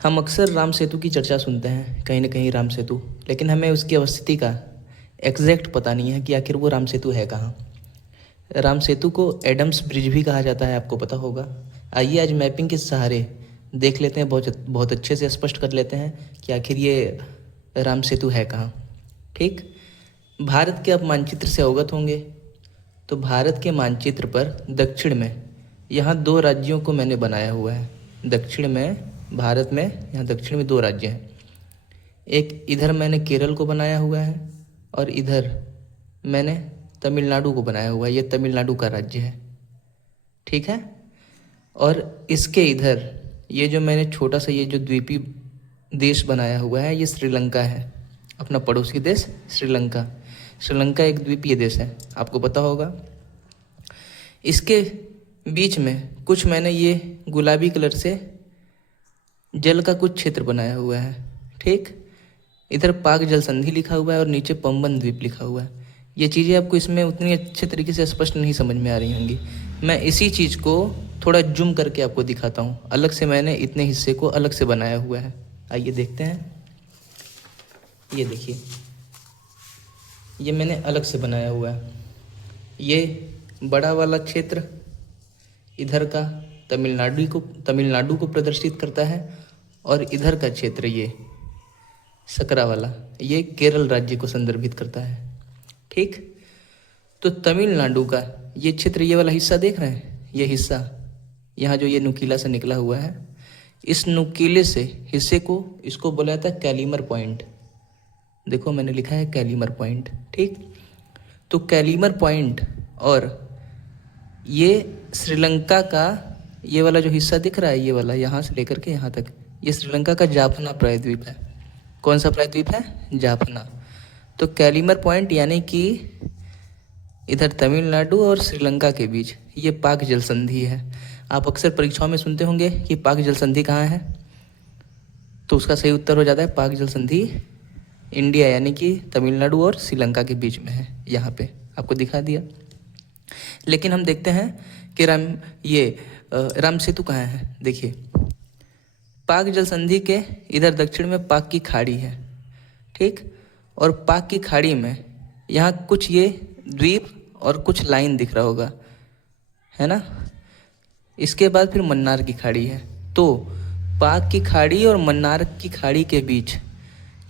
हम अक्सर राम सेतु की चर्चा सुनते हैं, कहीं ना कहीं राम सेतु, लेकिन हमें उसकी अवस्थिति का एग्जैक्ट पता नहीं है कि आखिर वो राम सेतु है कहाँ। राम सेतु को एडम्स ब्रिज भी कहा जाता है, आपको पता होगा। आइए आज मैपिंग के सहारे देख लेते हैं, बहुत बहुत अच्छे से स्पष्ट कर लेते हैं कि आखिर ये राम सेतु है कहाँ। ठीक, भारत के आप मानचित्र से अवगत होंगे, तो भारत के मानचित्र पर दक्षिण में यहाँ दो राज्यों को मैंने बनाया हुआ है। दक्षिण में भारत में यहाँ दक्षिण में दो राज्य हैं। एक इधर मैंने केरल को बनाया हुआ है और इधर मैंने तमिलनाडु को बनाया हुआ है। ये तमिलनाडु का राज्य है, ठीक है। और इसके इधर ये जो मैंने छोटा सा ये जो द्वीपीय देश बनाया हुआ है, ये श्रीलंका है, अपना पड़ोसी देश श्रीलंका। श्रीलंका एक द्वीपीय देश है, आपको पता होगा। इसके बीच में कुछ मैंने ये गुलाबी कलर से जल का कुछ क्षेत्र बनाया हुआ है, ठीक। इधर पाक जल संधि लिखा हुआ है और नीचे पंबन द्वीप लिखा हुआ है। ये चीज़ें आपको इसमें उतनी अच्छे तरीके से स्पष्ट नहीं समझ में आ रही होंगी। मैं इसी चीज़ को थोड़ा जूम करके आपको दिखाता हूँ। अलग से मैंने इतने हिस्से को अलग से बनाया हुआ है, आइए देखते हैं। ये देखिए, ये मैंने अलग से बनाया हुआ है। ये बड़ा वाला क्षेत्र इधर का तमिलनाडु को प्रदर्शित करता है और इधर का क्षेत्र ये सकरा वाला ये केरल राज्य को संदर्भित करता है, ठीक। तो तमिलनाडु का ये क्षेत्र, ये वाला हिस्सा देख रहे हैं, ये हिस्सा यहाँ जो ये नुकीला से निकला हुआ है, इस नुकीले से हिस्से को इसको बोला जाता है कैलीमर पॉइंट। देखो मैंने लिखा है कैलीमर पॉइंट, ठीक। तो कैलीमर पॉइंट और ये श्रीलंका का ये वाला जो हिस्सा दिख रहा है, ये वाला यहाँ से लेकर के यहाँ तक, ये श्रीलंका का जाफना प्रायद्वीप है। कौन सा प्रायद्वीप है? जाफना। तो कैलीमर पॉइंट यानी कि इधर तमिलनाडु और श्रीलंका के बीच ये पाक जल संधि है। आप अक्सर परीक्षाओं में सुनते होंगे कि पाक जल संधि कहाँ है, तो उसका सही उत्तर हो जाता है पाक जल संधि इंडिया यानी कि तमिलनाडु और श्रीलंका के बीच में है। यहाँ पे आपको दिखा दिया। लेकिन हम देखते हैं कि राम सेतु कहाँ है। देखिए, पाक जल संधि के इधर दक्षिण में पाक की खाड़ी है, ठीक। और पाक की खाड़ी में यहाँ कुछ ये द्वीप और कुछ लाइन दिख रहा होगा, है ना। इसके बाद फिर मन्नार की खाड़ी है। तो पाक की खाड़ी और मन्नार की खाड़ी के बीच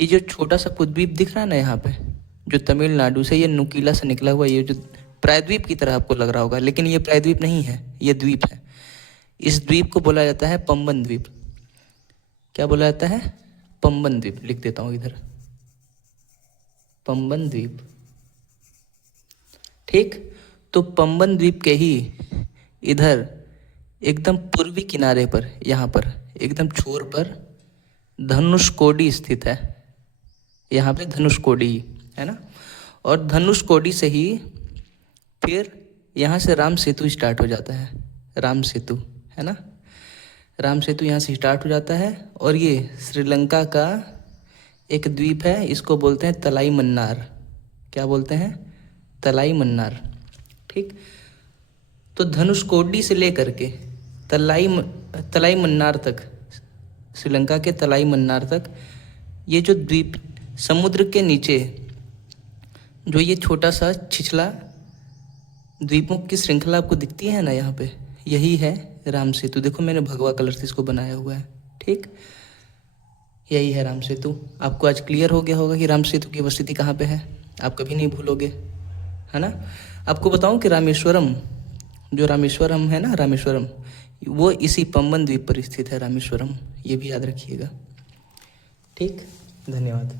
ये जो छोटा सा उपद्वीप दिख रहा है ना यहाँ पे, जो तमिलनाडु से ये नुकीला से निकला हुआ, ये जो प्रायद्वीप की तरह आपको लग रहा होगा, लेकिन ये प्रायद्वीप नहीं है, ये द्वीप है। इस द्वीप को बोला जाता है पंबन द्वीप। क्या बोला जाता है? पंबन द्वीप। लिख देता हूँ इधर, पंबन द्वीप, ठीक। तो पंबन द्वीप के ही इधर एकदम पूर्वी किनारे पर, यहाँ पर एकदम छोर पर धनुषकोडी स्थित है। यहाँ पे धनुषकोडी है ना, और धनुषकोडी से ही फिर यहाँ से राम सेतु स्टार्ट हो जाता है। राम सेतु है ना, राम सेतु यहाँ से स्टार्ट हो जाता है और ये श्रीलंका का एक द्वीप है, इसको बोलते हैं तलाई मन्नार। क्या बोलते हैं? तलाई मन्नार, ठीक। तो धनुषकोडी से लेकर के तलाई मन्नार तक, श्रीलंका के तलाई मन्नार तक, ये जो द्वीप समुद्र के नीचे जो ये छोटा सा छिछला द्वीपों की श्रृंखला आपको दिखती है ना यहाँ पे, यही है राम सेतु। देखो मैंने भगवा कलर से इसको बनाया हुआ है, ठीक। यही है राम सेतु। आपको आज क्लियर हो गया होगा कि राम सेतु की अवस्थिति कहाँ पे है, आप कभी नहीं भूलोगे, है ना। आपको बताऊं कि रामेश्वरम, जो रामेश्वरम है ना, रामेश्वरम वो इसी पंबन द्वीप पर स्थित है। रामेश्वरम, ये भी याद रखिएगा, ठीक। धन्यवाद।